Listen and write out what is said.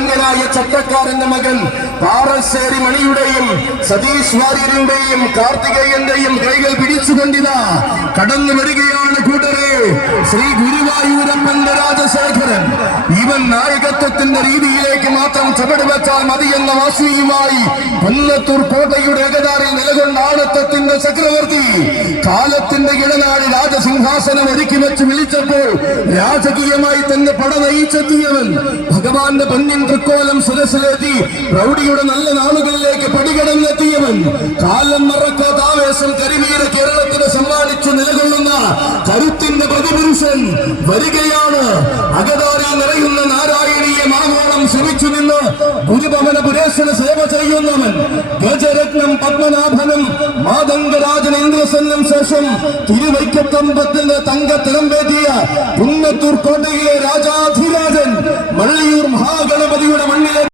മാന്യനായ ചട്ടക്കാരന്റെ മകൻ പാറശ്ശേരി മണിയുടെയും സതീഷ് വാര്യരുടെയും കാർത്തികേയന്റെയും കൈകൾ പിടിച്ചുകൊണ്ടിതാ കടന്നു വരികയാണ് കൂട്ടരെ. ശ്രീ ഗുരുവായൂരപ്പന്റെ രാജശേഖരൻ. ഇവൻ നായകത്വത്തിന്റെ രീതിയിലേക്ക് മാത്രം ചുവട് വെച്ചാൽ മതിയെന്ന വാശിയുമായി കൊല്ലത്തൂർ കോട്ടയുടെ ഏകതാരിൽ നിലകൊണ്ട ആണത്വത്തിന്റെ ചക്രവർത്തി കാലത്തിന്റെ ഇടനാട് രാജസിംഹാസനം ഒരുക്കി വെച്ച് വിളിച്ചപ്പോൾ രാജകീയമായി തന്നെ പട നയിച്ചെത്തിയവൻ ഭഗവാന്റെ പൊന്നിൻ തൃക്കോലം സുരസിലെത്തി പ്രൗഢിയുടെ നല്ല നാളുകളിലേക്ക് പടികടന്നെത്തിയവൻ കാലം മറക്കാത്ത ആവേശം കരിമീര കേരളത്തിന് സമ്മാനിച്ചു നിലകൊള്ളുന്ന കരുത്തിന്റെ പ്രതിപുരുഷൻ വരികയാണ്. അകതാരിൽ നിറയുന്ന നാരായണീയ മാവോളം ശ്രമിച്ചു നിന്ന് ഗുരുഭവന പുരേശന സേവ ചെയ്യുന്നവൻ ഗജരത്നം പത്മനാഭനും മാതംഗരാജൻ ഇന്ദ്രസെന്നും ശേഷം തിരുവൈക്കത്തമ്പത്തിന്റെ തങ്കത്തിളമ്പേറ്റിയ കുന്നത്തൂർ കോട്ടയിലെ രാജാധിരാജൻ മള്ളിയൂർ മഹാഗണപതിയുടെ മണ്ണിലെ